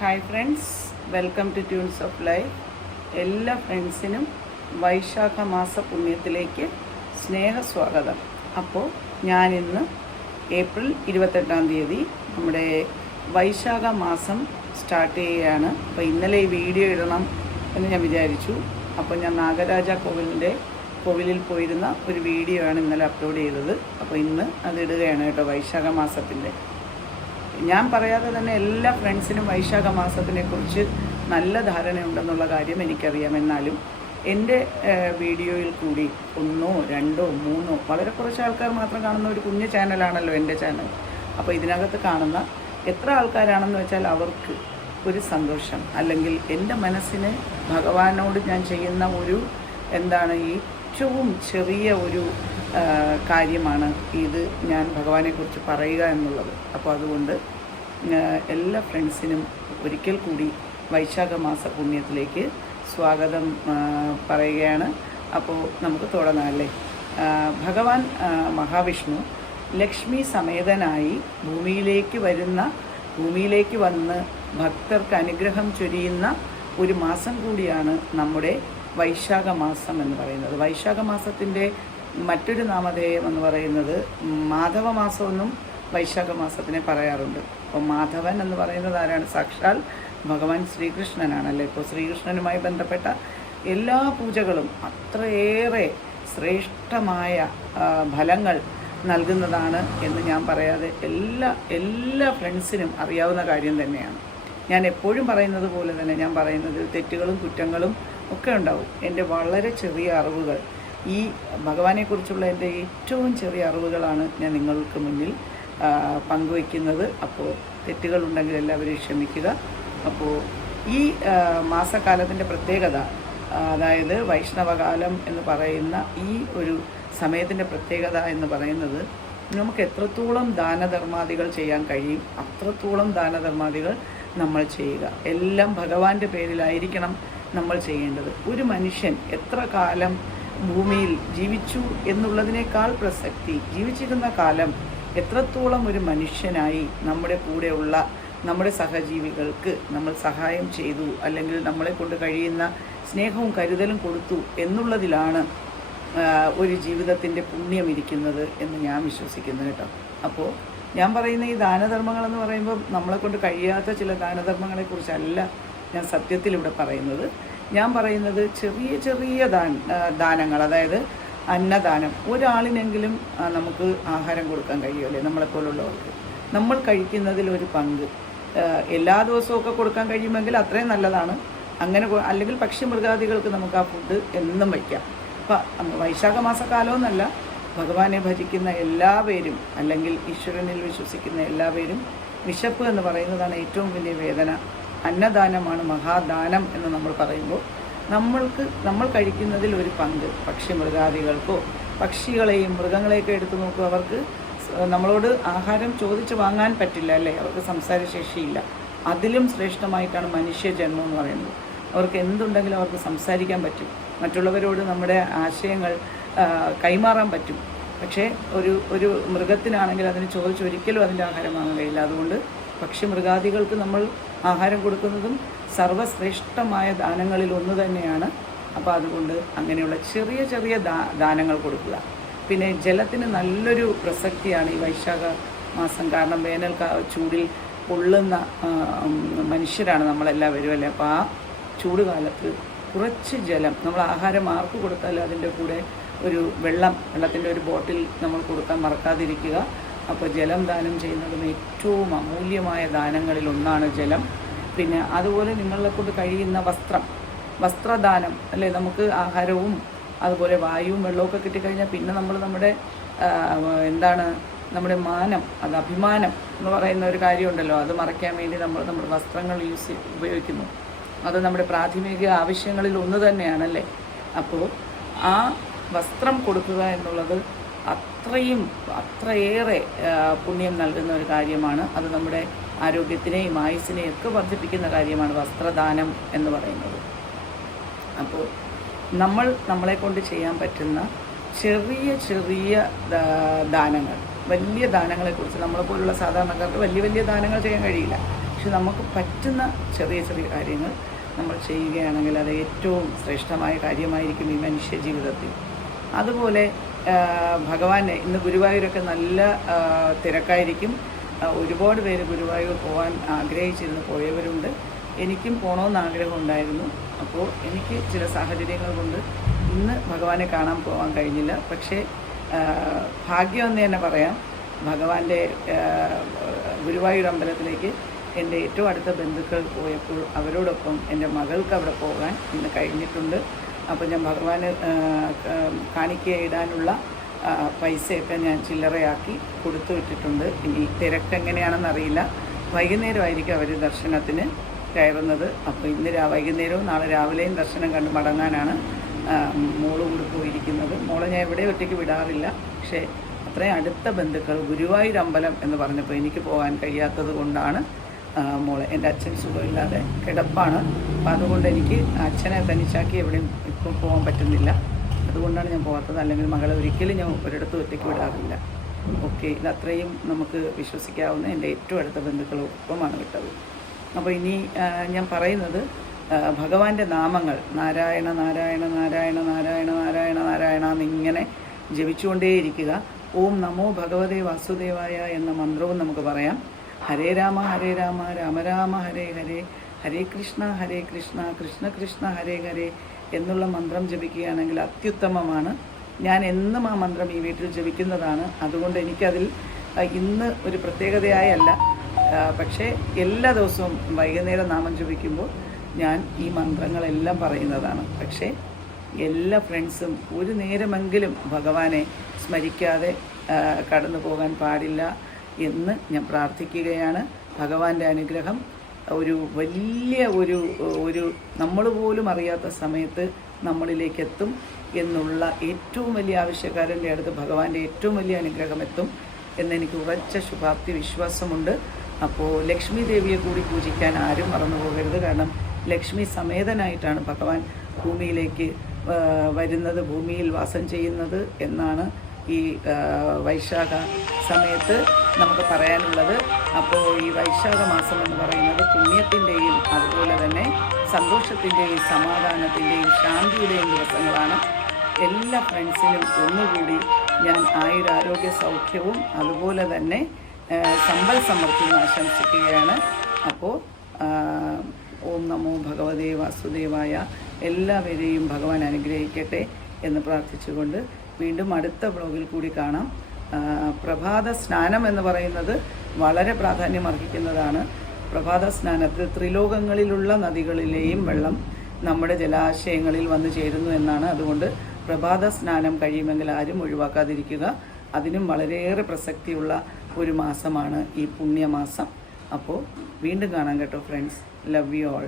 Hi friends, welcome to tunes of life. എല്ലാ ഫ്രണ്ട്സിനും വൈശാഖ മാസ പുണ്യത്തിലേക്ക് സ്നേഹസ്വാഗതം. അപ്പോൾ ഞാനിന്ന് ഏപ്രിൽ 28-ാം തീയതി നമ്മുടെ വൈശാഖ മാസം സ്റ്റാർട്ട് ചെയ്യുകയാണ്. അപ്പോൾ ഇന്നലെ ഈ വീഡിയോ ഇടണം എന്ന് ഞാൻ വിചാരിച്ചു. അപ്പോൾ ഞാൻ നാഗരാജ കോവിലിൽ പോയിരുന്ന ഒരു വീഡിയോ ആണ് ഇന്നലെ അപ്ലോഡ് ചെയ്തത്. അപ്പോൾ ഇന്ന് അത് ഇടുകയാണ് കേട്ടോ, വൈശാഖ മാസത്തിൻ്റെ. ഞാൻ പറയാതെ തന്നെ എല്ലാ ഫ്രണ്ട്സിനും വൈശാഖ മാസത്തിനെക്കുറിച്ച് നല്ല ധാരണയുണ്ടെന്നുള്ള കാര്യം എനിക്കറിയാം. എന്നാലും എൻ്റെ വീഡിയോയിൽ കൂടി 1, 2, 3 വളരെ കുറച്ച് ആൾക്കാർ മാത്രം കാണുന്ന ഒരു കുഞ്ഞു ചാനലാണല്ലോ എൻ്റെ ചാനൽ. അപ്പോൾ ഇതിനകത്ത് കാണുന്ന എത്ര ആൾക്കാരാണെന്ന് വെച്ചാൽ അവർക്ക് ഒരു സന്തോഷം, അല്ലെങ്കിൽ എൻ്റെ മനസ്സിന് ഭഗവാനോട് ഞാൻ ചെയ്യുന്ന ഒരു ഏറ്റവും ചെറിയ ഒരു കാര്യമാണ് ഇത്, ഞാൻ ഭഗവാനെക്കുറിച്ച് പറയുക എന്നുള്ളത്. അപ്പോൾ അതുകൊണ്ട് എല്ലാ ഫ്രണ്ട്സിനും ഒരിക്കൽ കൂടി വൈശാഖ മാസ പുണ്യത്തിലേക്ക് സ്വാഗതം പറയുകയാണ്. അപ്പോൾ നമുക്ക് തുടങ്ങാമല്ലേ. ഭഗവാൻ മഹാവിഷ്ണു ലക്ഷ്മി സമേതനായി ഭൂമിയിലേക്ക് വന്ന് ഭക്തർക്ക് അനുഗ്രഹം ചൊരിയുന്ന ഒരു മാസം കൂടിയാണ് നമ്മുടെ വൈശാഖ മാസം എന്ന് പറയുന്നത്. വൈശാഖ മാസത്തിൻ്റെ മറ്റൊരു നാമധേയം എന്ന് പറയുന്നത് മാധവ മാസമെന്നും വൈശാഖ മാസത്തിനെ പറയാറുണ്ട്. അപ്പോൾ മാധവൻ എന്ന് പറയുന്നത് ആരാണ്? സാക്ഷാൽ ഭഗവാൻ ശ്രീകൃഷ്ണനാണല്ലേ. ഇപ്പോൾ ശ്രീകൃഷ്ണനുമായി ബന്ധപ്പെട്ട എല്ലാ പൂജകളും അത്രയേറെ ശ്രേഷ്ഠമായ ഫലങ്ങൾ നൽകുന്നതാണ് എന്ന് ഞാൻ പറയാതെ എല്ലാ ഫ്രണ്ട്സിനും അറിയാവുന്ന കാര്യം തന്നെയാണ്. ഞാൻ എപ്പോഴും പറയുന്നത് പോലെ തന്നെ ഞാൻ പറയുന്നത് തെറ്റുകളും കുറ്റങ്ങളും ഒക്കെ ഉണ്ടാവും. എൻ്റെ വളരെ ചെറിയ അറിവുകൾ, ഈ ഭഗവാനെക്കുറിച്ചുള്ള എൻ്റെ ഏറ്റവും ചെറിയ അറിവുകളാണ് ഞാൻ നിങ്ങൾക്ക് മുന്നിൽ പങ്കുവയ്ക്കുന്നത്. അപ്പോൾ തെറ്റുകളുണ്ടെങ്കിൽ എല്ലാവരും ക്ഷമിക്കുക. അപ്പോൾ ഈ മാസക്കാലത്തിൻ്റെ പ്രത്യേകത, അതായത് വൈഷ്ണവകാലം എന്ന് പറയുന്ന ഈ ഒരു സമയത്തിൻ്റെ പ്രത്യേകത എന്ന് പറയുന്നത്, നമുക്ക് എത്രത്തോളം ദാനധർമാദികൾ ചെയ്യാൻ കഴിയും അത്രത്തോളം ദാനധർമാദികൾ നമ്മൾ ചെയ്യുക. എല്ലാം ഭഗവാന്റെ പേരിലായിരിക്കണം നമ്മൾ ചെയ്യേണ്ടത്. ഒരു മനുഷ്യൻ എത്ര കാലം ഭൂമിയിൽ ജീവിച്ചു എന്നുള്ളതിനേക്കാൾ പ്രസക്തി ജീവിച്ചിരുന്ന കാലം എത്രത്തോളം ഒരു മനുഷ്യനായി നമ്മുടെ കൂടെയുള്ള നമ്മുടെ സഹജീവികൾക്ക് നമ്മൾ സഹായം ചെയ്തു, അല്ലെങ്കിൽ നമ്മളെ കൊണ്ട് കഴിയുന്ന സ്നേഹവും കരുതലും കൊടുത്തു എന്നുള്ളതിലാണ് ഒരു ജീവിതത്തിൻ്റെ പുണ്യം ഇരിക്കുന്നത് എന്ന് ഞാൻ വിശ്വസിക്കുന്നു കേട്ടോ. അപ്പോൾ ഞാൻ പറയുന്ന ഈ ദാനധർമ്മങ്ങളെന്ന് പറയുമ്പോൾ നമ്മളെ കൊണ്ട് കഴിയാത്ത ചില ദാനധർമ്മങ്ങളെക്കുറിച്ചല്ല ഞാൻ സത്യത്തിൽ ഇവിടെ പറയുന്നത്. ഞാൻ പറയുന്നത് ചെറിയ ചെറിയ ദാനങ്ങൾ, അതായത് അന്നദാനം. ഒരാളിനെങ്കിലും നമുക്ക് ആഹാരം കൊടുക്കാൻ കഴിയുമല്ലേ നമ്മളെപ്പോലുള്ളവർക്ക്. നമ്മൾ കഴിക്കുന്നതിൽ ഒരു പങ്ക് എല്ലാ ദിവസവും കൊടുക്കാൻ കഴിയുമെങ്കിൽ അത്രയും നല്ലതാണ്. അങ്ങനെ അല്ലെങ്കിൽ പക്ഷി മൃഗാദികൾക്ക് നമുക്ക് ആ ഫുഡ് എന്നും വയ്ക്കാം. അപ്പം വൈശാഖ മാസക്കാലമെന്നല്ല, ഭഗവാനെ ഭജിക്കുന്ന എല്ലാവരും, അല്ലെങ്കിൽ ഈശ്വരനിൽ വിശ്വസിക്കുന്ന എല്ലാവരും, വിശപ്പ് എന്ന് പറയുന്നതാണ് ഏറ്റവും വലിയ വേദന. അന്നദാനമാണ് മഹാദാനം എന്ന് നമ്മൾ പറയുമ്പോൾ നമ്മൾ കഴിക്കുന്നതിൽ ഒരു പങ്ക് പക്ഷി മൃഗാദികൾക്കോ, പക്ഷികളെയും മൃഗങ്ങളെയൊക്കെ എടുത്തു നോക്കുക, അവർക്ക് നമ്മളോട് ആഹാരം ചോദിച്ച് വാങ്ങാൻ പറ്റില്ല അല്ലേ, അവർക്ക് സംസാരശേഷിയില്ല. അതിലും ശ്രേഷ്ഠമായിട്ടാണ് മനുഷ്യജന്മം എന്ന് പറയുന്നത്. അവർക്ക് എന്തുണ്ടെങ്കിലും അവർക്ക് സംസാരിക്കാൻ പറ്റും, മറ്റുള്ളവരോട് നമ്മുടെ ആശയങ്ങൾ കൈമാറാൻ പറ്റും. പക്ഷേ ഒരു മൃഗത്തിനാണെങ്കിൽ അതിന് ഒരിക്കലും അതിൻ്റെ ആഹാരം വാങ്ങാൻ കഴിയില്ല. അതുകൊണ്ട് പക്ഷി മൃഗാദികൾക്ക് നമ്മൾ ആഹാരം കൊടുക്കുന്നതും സർവശ്രേഷ്ഠമായ ദാനങ്ങളിൽ ഒന്ന് തന്നെയാണ്. അപ്പോൾ അതുകൊണ്ട് അങ്ങനെയുള്ള ചെറിയ ചെറിയ ദാനങ്ങൾ കൊടുക്കുക. പിന്നെ ജലത്തിന് നല്ലൊരു പ്രസക്തിയാണ് ഈ വൈശാഖ മാസം. കാരണം ചൂടിൽ പൊള്ളുന്ന മനുഷ്യരാണ് നമ്മളെല്ലാവരും അല്ലേ. അപ്പോൾ ആ ചൂട് കാലത്ത് കുറച്ച് ജലം, നമ്മൾ ആഹാരം ആർക്ക് കൊടുത്താലും അതിൻ്റെ കൂടെ ഒരു വെള്ളത്തിൻ്റെ ഒരു ബോട്ടിൽ നമ്മൾ കൊടുക്കാൻ മറക്കാതിരിക്കുക. അപ്പോൾ ജലം ദാനം ചെയ്യുന്നതും ഏറ്റവും അമൂല്യമായ ദാനങ്ങളിൽ ഒന്നാണ് ജലം. പിന്നെ അതുപോലെ നിങ്ങളെ കൊണ്ട് കഴിയുന്ന വസ്ത്രദാനം അല്ലേ. നമുക്ക് ആഹാരവും അതുപോലെ വായുവും വെള്ളമൊക്കെ കിട്ടിക്കഴിഞ്ഞാൽ പിന്നെ നമ്മൾ നമ്മുടെ മാനം, അത് അഭിമാനം എന്ന് പറയുന്ന ഒരു കാര്യമുണ്ടല്ലോ, അത് മറയ്ക്കാൻ വേണ്ടി നമ്മൾ നമ്മുടെ വസ്ത്രങ്ങൾ ഉപയോഗിക്കുന്നു. അത് നമ്മുടെ പ്രാഥമിക ആവശ്യങ്ങളിൽ ഒന്ന് തന്നെയാണല്ലേ. അപ്പോൾ ആ വസ്ത്രം കൊടുക്കുക എന്നുള്ളത് അത്രയേറെ പുണ്യം നൽകുന്ന ഒരു കാര്യമാണ്. അത് നമ്മുടെ ആരോഗ്യത്തിനെയും ആയുസ്സിനെയും ഒക്കെ വർദ്ധിപ്പിക്കുന്ന കാര്യമാണ് വസ്ത്രദാനം എന്ന് പറയുന്നത്. അപ്പോൾ നമ്മളെ കൊണ്ട് ചെയ്യാൻ പറ്റുന്ന ചെറിയ ചെറിയ ദാനങ്ങൾ, വലിയ ദാനങ്ങളെക്കുറിച്ച് നമ്മളെപ്പോലുള്ള സാധാരണക്കാർക്ക് വലിയ വലിയ ദാനങ്ങൾ ചെയ്യാൻ കഴിയില്ല. പക്ഷെ നമുക്ക് പറ്റുന്ന ചെറിയ ചെറിയ കാര്യങ്ങൾ നമ്മൾ ചെയ്യുകയാണെങ്കിൽ അത് ഏറ്റവും ശ്രേഷ്ഠമായ കാര്യമായിരിക്കും ഈ മനുഷ്യ ജീവിതത്തിൽ. അതുപോലെ ഭഗവാനെ ഇന്ന് ഗുരുവായൂരൊക്കെ നല്ല തിരക്കായിരിക്കും. ഒരുപാട് പേര് ഗുരുവായൂർ പോകാൻ ആഗ്രഹിച്ചിരുന്നു, പോയവരുണ്ട്. എനിക്കും പോകണമെന്ന് ആഗ്രഹമുണ്ടായിരുന്നു. അപ്പോൾ എനിക്ക് ചില സാഹചര്യങ്ങൾ കൊണ്ട് ഇന്ന് ഭഗവാനെ കാണാൻ പോകാൻ കഴിഞ്ഞില്ല. പക്ഷേ ഭാഗ്യമെന്ന് തന്നെ പറയാം. ഭഗവാന്റെ ഗുരുവായൂർ അമ്പലത്തിലേക്ക് എൻ്റെ ഏറ്റവും അടുത്ത ബന്ധുക്കൾ പോയപ്പോൾ അവരോടൊപ്പം എൻ്റെ മകൾക്ക് അവിടെ പോകാൻ ഇന്ന് കഴിഞ്ഞിട്ടുണ്ട്. അപ്പോൾ ഞാൻ ഭഗവാന് കാണിക്കയിടാനുള്ള പൈസയൊക്കെ ഞാൻ ചില്ലറയാക്കി കൊടുത്തു വിട്ടിട്ടുണ്ട്. ഇനി തിരക്കെങ്ങനെയാണെന്നറിയില്ല. വൈകുന്നേരമായിരിക്കും അവർ ദർശനത്തിന് കയറുന്നത്. അപ്പോൾ ഇന്ന് വൈകുന്നേരവും നാളെ രാവിലെയും ദർശനം കണ്ട് മടങ്ങാനാണ് മോള് കൂടി പോയിരിക്കുന്നത്. മോളെ ഞാൻ എവിടെ ഒറ്റയ്ക്ക് വിടാറില്ല. പക്ഷേ അത്രയും അടുത്ത ബന്ധുക്കൾ ഗുരുവായൂർ അമ്പലം എന്ന് പറഞ്ഞപ്പോൾ എനിക്ക് പോകാൻ കഴിയാത്തത് കൊണ്ടാണ് മോളെ. എൻ്റെ അച്ഛൻ സുഖമില്ലാതെ കിടപ്പാണ്. അപ്പോൾ അതുകൊണ്ട് എനിക്ക് അച്ഛനെ തനിച്ചാക്കി എവിടെയും ഇപ്പോൾ പോകാൻ പറ്റുന്നില്ല. അതുകൊണ്ടാണ് ഞാൻ പോകാത്തത്. അല്ലെങ്കിൽ മകളെ ഒരിക്കലും ഞാൻ ഒരിടത്തും ഒറ്റയ്ക്ക് വിടാറില്ല. ഓക്കെ, ഇതത്രയും നമുക്ക് വിശ്വസിക്കാവുന്ന എൻ്റെ ഏറ്റവും അടുത്ത ബന്ധുക്കളൊപ്പമാണ് വിട്ടത്. അപ്പോൾ ഇനി ഞാൻ പറയുന്നത് ഭഗവാന്റെ നാമങ്ങൾ നാരായണ നാരായണ നാരായണ നാരായണ നാരായണ നാരായണ എന്നിങ്ങനെ ജപിച്ചുകൊണ്ടേയിരിക്കുക. ഓം നമോ ഭഗവതേ വാസുദേവായ എന്ന മന്ത്രവും നമുക്ക് പറയാം. ഹരേ രാമ രാമ രാമ ഹരേ ഹരേ, ഹരേ കൃഷ്ണ കൃഷ്ണ കൃഷ്ണ ഹരേ ഹരേ എന്നുള്ള മന്ത്രം ജപിക്കുകയാണെങ്കിൽ അത്യുത്തമമാണ്. ഞാൻ എന്നും ആ മന്ത്രം ഈ വീട്ടിൽ ജപിക്കുന്നതാണ്. അതുകൊണ്ട് എനിക്കതിൽ ഇന്ന് ഒരു പ്രത്യേകതയായല്ല, പക്ഷേ എല്ലാ ദിവസവും വൈകുന്നേരം നാമം ജപിക്കുമ്പോൾ ഞാൻ ഈ മന്ത്രങ്ങളെല്ലാം പറയുന്നതാണ്. പക്ഷേ എല്ലാ ഫ്രണ്ട്സും ഒരു നേരമെങ്കിലും ഭഗവാനെ സ്മരിക്കാതെ കടന്നു പോകാൻ പാടില്ല എന്ന് ഞാൻ പ്രാർത്ഥിക്കുകയാണ്. ഭഗവാന്റെ അനുഗ്രഹം ഒരു വലിയ ഒരു നമ്മൾ പോലും അറിയാത്ത സമയത്ത് നമ്മളിലേക്ക് എത്തും എന്നുള്ള ഏറ്റവും വലിയ ആവശ്യക്കാരൻ്റെ അടുത്ത് ഭഗവാന്റെ ഏറ്റവും വലിയ അനുഗ്രഹം എത്തും എന്നെനിക്ക് ഉറച്ച ശുഭാപ്തി വിശ്വാസമുണ്ട്. അപ്പോൾ ലക്ഷ്മി ദേവിയെ കൂടി പൂജിക്കാൻ ആരും മറന്നു പോകരുത്. കാരണം ലക്ഷ്മി സമേതനായിട്ടാണ് ഭഗവാൻ ഭൂമിയിലേക്ക് വരുന്നത്, ഭൂമിയിൽ വാസം ചെയ്യുന്നത് എന്നാണ് ഈ വൈശാഖ സമയത്ത് നമുക്ക് പറയാനുള്ളത്. അപ്പോൾ ഈ വൈശാഖ മാസം എന്ന് പറയുന്നത് പുണ്യത്തിൻ്റെയും അതുപോലെ തന്നെ സന്തോഷത്തിൻ്റെയും സമാധാനത്തിൻ്റെയും ശാന്തിയുടെയും ദിവസങ്ങളാണ്. എല്ലാ ഫ്രണ്ട്സിനും ഒന്നുകൂടി ഞാൻ ആയുരാരോഗ്യ സൗഖ്യവും അതുപോലെ തന്നെ സമ്പൽ സമൃദ്ധിയും ആശംസിക്കുകയാണ്. അപ്പോൾ ഓം നമോ ഭഗവതേ വാസുദേവായ, എല്ലാവരെയും ഭഗവാൻ അനുഗ്രഹിക്കട്ടെ എന്ന് പ്രാർത്ഥിച്ചുകൊണ്ട് വീണ്ടും അടുത്ത വ്ലോഗിൽ കൂടി കാണാം. പ്രഭാത സ്നാനം എന്ന് പറയുന്നത് വളരെ പ്രാധാന്യം അർഹിക്കുന്നതാണ്. പ്രഭാത സ്നാനത്തിൽ ത്രിലോകങ്ങളിലുള്ള നദികളിലെയും വെള്ളം നമ്മുടെ ജലാശയങ്ങളിൽ വന്നു ചേരുന്നു എന്നാണ്. അതുകൊണ്ട് പ്രഭാത സ്നാനം കഴിയുമെങ്കിൽ ആരും ഒഴിവാക്കാതിരിക്കുക. അതിനും വളരെയേറെ പ്രസക്തിയുള്ള ഒരു മാസമാണ് ഈ പുണ്യമാസം. അപ്പോൾ വീണ്ടും കാണാം കേട്ടോ ഫ്രണ്ട്സ്. Love you all.